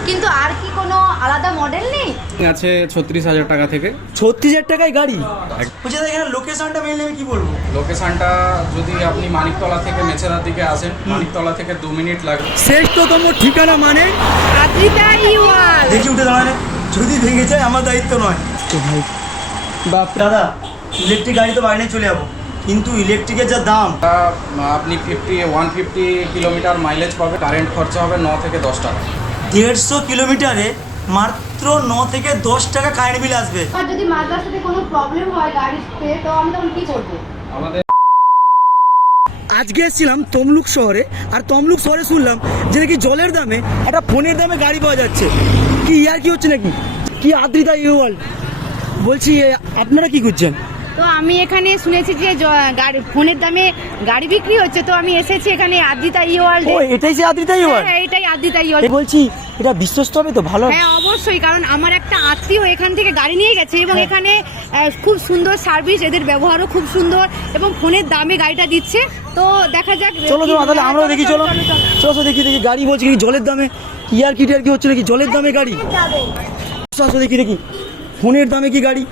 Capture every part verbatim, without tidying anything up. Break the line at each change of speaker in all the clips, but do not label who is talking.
কিন্তু আর কি কোনো আলাদা মডেল নেই?
আছে ছত্রিশ হাজার টাকা থেকে।
ছত্রিশ হাজার টাকায় গাড়ি বলছি দাদা, এখানে লোকেশনটা মেনলি আমি কি বলবো?
লোকেশনটা যদি আপনি মানিকতলা থেকে মেছেদার দিকে আসেন, মানিকতলা থেকে দু মিনিট লাগবে।
শ্রেষ্ঠতম ঠিকানা মানে
আদ্রিতা ইওয়াল।
দেখি উঠে দাঁড়ানে, যদি ভেঙে যায় আমার দায়িত্ব নয় তো ভাই। বাপ দাদা, ইলেকট্রিক গাড়ি তো বাইরে চলে যাবো, কিন্তু ইলেকট্রিকের যা দাম।
তা আপনি fifty one fifty kilometre mileage পাবে, কারেন্ট খরচা হবে ন থেকে দশ টাকা।
দেড়শো কিলোমিটারে মাত্র ন থেকে দশ টাকা কারেন্ট বিল আসবে।
আর যদি মাঝ রাস্তাতে কোনো প্রবলেম হয় গাড়িতে, তো আমি তখন কি করবো?
আমাদের
আজকে এসেছিলাম তমলুক শহরে, আর তমলুক শহরে শুনলাম যে নাকি জলের দামে একটা ফোনের দামে গাড়ি পাওয়া যাচ্ছে। কি ইয়ার কি হচ্ছে নাকি? কি আদ্রিতা ইওয়াল বলছি, আপনারা কি করছেন?
তো আমি এখানে শুনেছি যে জ- গাড়ি ফোনের দামে গাড়ি বিক্রি হচ্ছে, তো আমি এসেছি এখানে আদ্রিতা ইওয়াল।
ও এটাই যে আদ্রিতা ইওয়াল?
হ্যাঁ, এটাই আদ্রিতা ইওয়াল।
বলছি এটা বিশ্বস্ত হবে তো? ভালো?
হ্যাঁ অবশ্যই, কারণ আমার একটা আত্মীয় এখান থেকে গাড়ি নিয়ে গেছে এবং
হ্যাঁ।
এখানে আহ, খুব সুন্দর সার্ভিস, এদের ব্যবহারও খুব সুন্দর এবং ফোনের দামে গাড়িটা দিচ্ছে। তো দেখা যাক।
চলো
কি-
তো তাহলে
হ্যাঁ,
আমরাও দেখি, চলো
চলো, চলো।
চলো চলো দেখি দেখি গাড়ি বলছি কি জলের দামে ইয়ার কি টিয়ার কি হচ্ছে নাকি? জলের দামে গাড়ি? চলো চলো দেখি দেখি ফোনের দামে কি গাড়ি।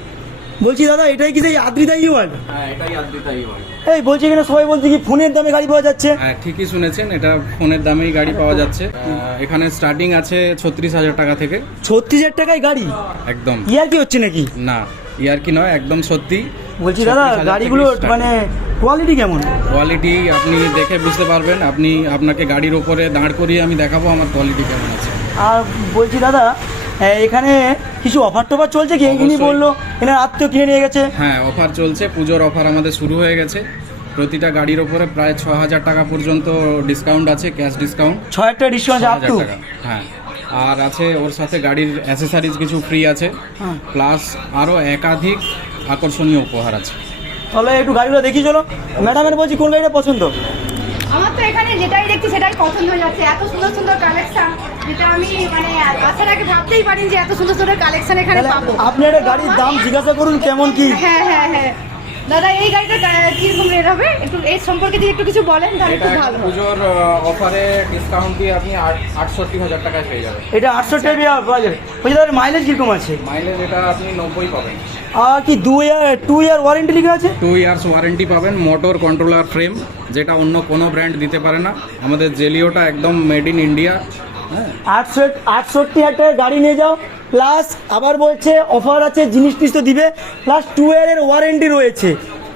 বলছি দাদা, এটাই কি সেই আদ্রিতা ইওয়াল?
হ্যাঁ, এটাই আদ্রিতা ইওয়াল।
এই বলছি এখানে সবাই বলছে কি ফোনের দামে গাড়ি পাওয়া যাচ্ছে।
হ্যাঁ, ঠিকই শুনেছেন, এটা ফোনের দামেই গাড়ি পাওয়া যাচ্ছে। আহ, এখানে স্টার্টিং আছে ছত্রিশ হাজার টাকা থেকে।
ছত্রিশ হাজার টাকায় গাড়ি?
একদম
ইয়ার কি হচ্ছে নাকি?
না, ইয়ার কি নয়, একদম সত্যি।
বলছি দাদা, গাড়িগুলো মানে কোয়ালিটি কেমন?
কোয়ালিটি আপনি দেখে বুঝতে পারবেন। আপনি আপনাকে গাড়ির ওপরে দাঁড় করিয়ে আমি দেখাবো আমার কোয়ালিটি কেমন আছে।
আর বলছি দাদা, এ- এখানে কিছু অফার টফার চলছে কি? এখানে
অবশ্যই।
বললো এনার আত্মীয় কিনে নিয়ে গেছে।
হ্যাঁ, অফার চলছে, পুজোর অফার আমাদের শুরু হয়ে গেছে। প্রতিটা গাড়ির ওপরে প্রায় ছ হাজার টাকা পর্যন্ত ডিসকাউন্ট আছে, ক্যাশ ডিসকাউন্ট
ছ হাজার টাকা ডিসকাউন্ট আপ টু।
টাকা। হ্যাঁ, আর আছে ওর সাথে গাড়ির অ্যাসেসারিজ কিছু ফ্রি আছে,
হ্যাঁ।
প্লাস আরও একাধিক আকর্ষণীয় উপহার আছে।
তাহলে একটু গাড়িগুলো দেখি চলো। ম্যাডামের বলছি কোন গাড়িটা পছন্দ?
আমার তো এখানে যেটাই দেখছি সেটাই পছন্দ হয়ে যাচ্ছে। এত সুন্দর সুন্দর কালেকশন, যেটা আমি মানে আসার আগে ভাবতেই পারিনি যে এত সুন্দর সুন্দর কালেকশন এখানে
তাহলে
পাবো।
আপনি একটা গাড়ির দাম জিজ্ঞাসা করুন কেমন কি।
হ্যাঁ হ্যাঁ হ্যাঁ দাদা, এই গাড়িটা কা- কিরকম রেট হবে? একটু এর সম্পর্কে যদি একটু কিছু বলেন তাহলে
এটা
খুব
একটা
ভালো।
পুজোর অফারে ডিসকাউন্ট দিয়ে আপনি আট- আটষট্টি হাজার টাকায় পেয়ে যাবেন।
এটা আটশো টাকা পাওয়া যাবে। বলছি দাদা, মাইলেজ কিরকম আছে?
মাইলেজ এটা আপনি নব্বই পাবেন।
আর কি দু ইয়ার টু ইয়ার ওয়ারেন্টি লেখা আছে?
টু ইয়ার্স ওয়ারেন্টি পাবেন। মোটর কন্ট্রোলার ফ্রেম, যেটা অন্য কোনো ব্র্যান্ড দিতে পারে না। আমাদের জেলিওটা একদম মেড ইন ইন্ডিয়া। হ্যাঁ,
আটশো আটষট্টি হাজার টাকার গাড়ি নিয়ে যাও, প্লাস আবার বলছে অফার আছে, জিনিস টিস তো দিবে, প্লাস টু ইয়ারের ওয়ারেন্টি রয়েছে।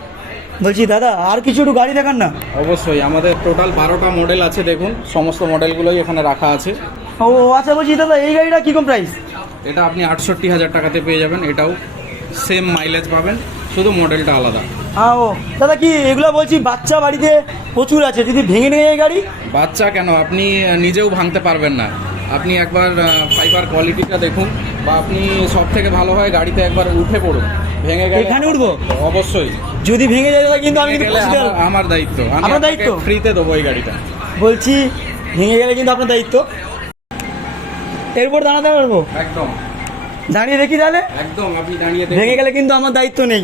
বলছি দাদা, আর কিছু একটু গাড়ি দেখান না।
অবশ্যই আমাদের টোটাল বারোটা মডেল আছে, দেখুন সমস্ত মডেলগুলোই এখানে রাখা আছে।
ও আচ্ছা, বলছি দাদা এই গাড়িটা কীরকম প্রাইস?
এটা আপনি আটষট্টি হাজার টাকাতে পেয়ে যাবেন। এটাও সেম মাইলেজ পাবেন, শুধু মডেলটা আলাদা।
হ্যাঁ ও দাদা, কি এগুলো বলছি বাচ্চা বাড়িতে প্রচুর আছে, যদি ভেঙে নিয়ে যায় গাড়ি?
বাচ্চা কেন, আপনি নিজেও ভাঙতে পারবেন না। আপনি একবার ফাইবার কোয়ালিটিটা দেখুন, বা আপনি সব থেকে ভালো হয় গাড়িতে একবার উঠে পড়ুন। ভেঙে গেলে
এখানে উঠবো?
অবশ্যই।
যদি ভেঙে যায় দাদা, কিন্তু আমি
ভেঙে
কিন্তু
গেলে
খুশি
আমার-
হলাম।
আমার দায়িত্ব, আমি
আপনার
আপনাকে
দায়িত্ব?
ফ্রিতে দেবো এই গাড়িটা।
বলছি ভেঙে গেলে কিন্তু আপনার দায়িত্ব। এরপর দাঁড়াতে পারবো?
একদম
দাঁড়িয়ে দেখি তাহলে।
একদম, আপনি দাঁড়িয়ে
ভেঙে
দেখুন।
গেলে কিন্তু আমার দায়িত্ব নেই।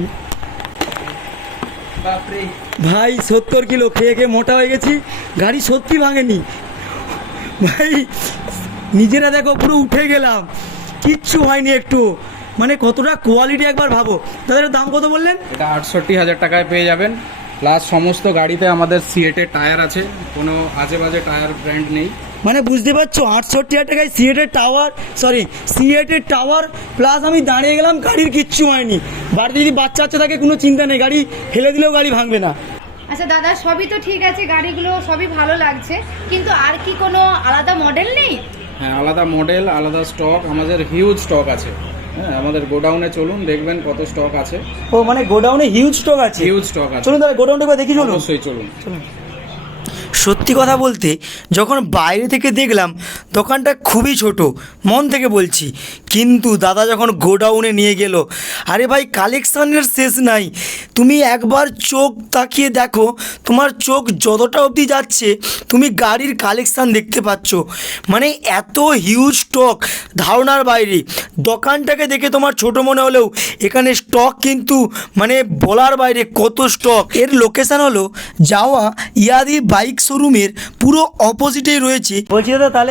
বাপরে।
ভাই সত্তর কিলো খেয়ে খেয়ে মোটা হয়ে গেছি, গাড়ি সত্যি ভাঙেনি ভাই। নিজেরা দেখো পুরো উঠে গেলাম, কিচ্ছু হয়নি একটু। মানে কতটা কোয়ালিটি একবার ভাবো। তাদের দাম কত বললেন?
এটা আটষট্টি হাজার টাকায় পেয়ে যাবেন। প্লাস সমস্ত গাড়িতে আমাদের সিএটের টায়ার আছে, কোনো আজে বাজে টায়ার ব্র্যান্ড নেই।
মানে বুঝতে পারছো, আটষট্টি হাজার টাকায় সিএটের টাওয়ার, সরি সিএটের টাওয়ার, প্লাস আমি দাঁড়িয়ে গেলাম, গাড়ির কিচ্ছু হয়নি। বাড়িতে যদি বাচ্চা বাচ্চা থাকে কোনো চিন্তা নেই, গাড়ি ফেলে দিলেও গাড়ি ভাঙবে না।
আচ্ছা দাদা, সবই তো ঠিক আছে, গাড়িগুলো সবই ভালো লাগছে, কিন্তু আর কি কোনো আলাদা মডেল নেই?
হ্যাঁ, আলাদা মডেল, আলাদা স্টক, আমাদের হিউজ স্টক আছে। হ্যাঁ, আমাদের গোডাউনে চলুন, দেখবেন কত স্টক আছে।
ও মানে গোডাউনে হিউজ স্টক আছে?
হিউজ স্টক আছে।
চলুন তাহলে গোডাউনটা দেখি। চলুন
অবশ্যই চলুন।
সত্যি কথা বলতে যখন বাইরে থেকে দেখলাম দোকানটা খুবই ছোট, মন থেকে বলছি, কিন্তু দাদা যখন গোডাউনে নিয়ে গেল, আরে ভাই কালেকশানের শেষ নাই। তুমি একবার চোখ তাকিয়ে দেখো, তোমার চোখ যতটা অবধি যাচ্ছে তুমি গাড়ির কালেকশান দেখতে পাচ্ছ। মানে এত হিউজ স্টক, ধারণার বাইরে। দোকানটাকে দেখে তোমার ছোট মনে হলেও এখানে স্টক কিন্তু মানে বলার বাইরে কত স্টক। এর লোকেশান হলো যাওয়া ইয়াদি বাইক শোরুমের পুরো অপোজিটেই রয়েছে। বলছি দাদা, তাহলে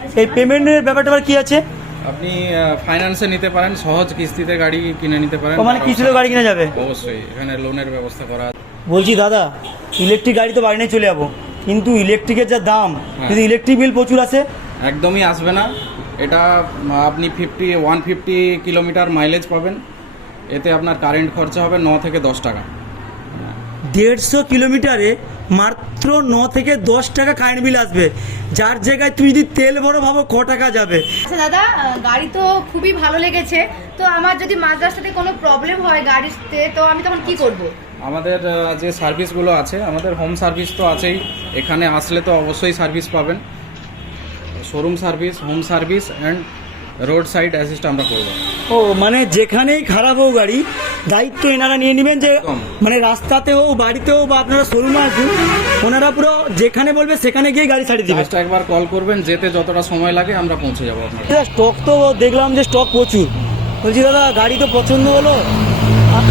এই পেমেন্টের ব্যাপারটা আবার কি আছে?
আপনি ফাইন্যান্সে নিতে পারেন, সহজ কিস্তিতে গাড়ি কিনে নিতে পারেন।
ও মানে কিস্তিতে গাড়ি কিনা যাবে?
অবশ্যই, এখানে লোনের ব্যবস্থা করা আছে।
বলছি দাদা, ইলেকট্রিক গাড়ি তো বাড়ি নিয়ে চলে যাবো, কিন্তু ইলেকট্রিকের যা দাম, যদি ইলেকট্রিক বিল প্রচুর আসে?
একদমই আসবে না। এটা উম, আপনি fifty one fifty kilometre mileage পাবেন। এতে আপনার কারেন্ট খরচা হবে ন থেকে দশ টাকা।
দেড়শো কিলোমিটারে মাত্র ন থেকে দশ টাকা কারেন্ট বিল আসবে, যার জায়গায় তুই যদি তেল বড় ভাবো ক টাকা যাবে।
আচ্ছা দাদা, আহ, গাড়ি তো খুবই ভালো লেগেছে, তো আমার যদি মাঝ রাস্তাতে কোনো প্রবলেম হয় গাড়িতে, তো আমি তখন কি করব?
আমাদের আহ, যে সার্ভিসগুলো আছে, আমাদের হোম সার্ভিস তো আছেই। এখানে আসলে তো অবশ্যই সার্ভিস পাবেন। Showroom service, home service and road side assist আমরা করবো।
ও মানে যেখানেই খারাপ হোক গাড়ি, দায়িত্ব এনারা নিয়ে নেবেন, যে
একদম।
মানে রাস্তাতে হোক, বাড়িতে হোক, বা আপনারা শোরুমে আসুন, ওনারা পুরো যেখানে বলবে সেখানে গিয়ে গাড়ি ছাড়িয়ে দেবে।
জাস্ট একবার কল করবেন, যেতে যতটা সময় লাগে আমরা পৌঁছে যাবো আপনার।
দাদা স্টক তো দেখলাম যে স্টক প্রচুর। বলছি দাদা, গাড়ি তো পছন্দ হলো, আ-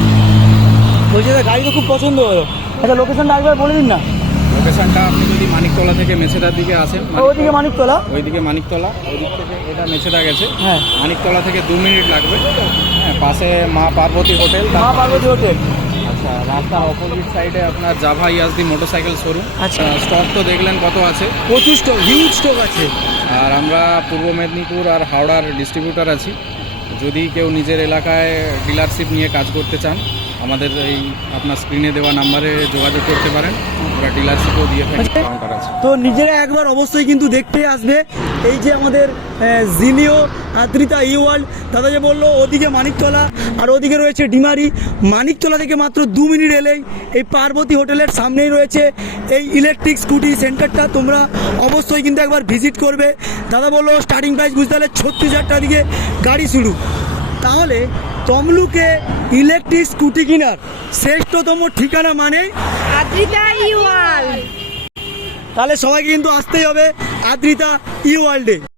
বলছি দাদা গাড়ি তো খুব পছন্দ হলো। আচ্ছা লোকেশনটা একবার বলে দিন না।
লোকেশনটা আপনি যদি মানিকতলা থেকে মেছেদার দিকে আসেন,
ওইদিকে মানিকতলা,
ওইদিকে মানিকতলা, ওই দিক থেকে এটা মেছেদা গেছে।
হ্যাঁ।
মানিকতলা থেকে দু মিনিট লাগবে। হ্যাঁ, পাশে মা পার্বতী হোটেল।
মা পার্বতী হোটেল।
আচ্ছা, রাস্তার অপোজিট সাইডে আপনার জাভা ইয়াজদি মোটরসাইকেল শোরুম।
আচ্ছা।
স্টক তো দেখলেন কত আছে,
প্রচুর স্টক, হিউজ স্টক আছে।
আর আমরা পূর্ব মেদিনীপুর আর হাওড়ার ডিস্ট্রিবিউটার আছি। যদি কেউ নিজের এলাকায় ডিলারশিপ নিয়ে কাজ করতে চান, আমাদের এই আপনার স্ক্রিনে দেওয়া নাম্বারে যোগাযোগ করতে পারেন। আমরা ডিলারশিপও দিয়ে থাকি, কাউন্টার আছে।
তো নিজেরা একবার অবশ্যই কিন্তু দেখতে আসবে এই যে আমাদের আহ, জিনিও আদ্রিতা ই ওয়ার্ল্ড। দাদা যে বললো ওদিকে মানিকতলা আর ওদিকে রয়েছে ডিমারি। মানিকতলা থেকে মাত্র দু মিনিট এলেই এই পার্বতী হোটেলের সামনেই রয়েছে এই ইলেকট্রিক স্কুটি সেন্টারটা। তোমরা অবশ্যই কিন্তু একবার ভিজিট করবে। দাদা বললো স্টার্টিং প্রাইস বুঝতে হলে ছত্রিশ হাজার টাকা দিকে গাড়ি শুরু। তাহলে তমলুকে ইলেকট্রিক স্কুটি কেনার শ্রেষ্ঠতম ঠিকানা মানে
আদ্রিতা ই ওয়ার্ল্ড।
তাহলে সবাইকে কিন্তু আসতেই হবে আদ্রিতা ই ওয়ার্ল্ডে।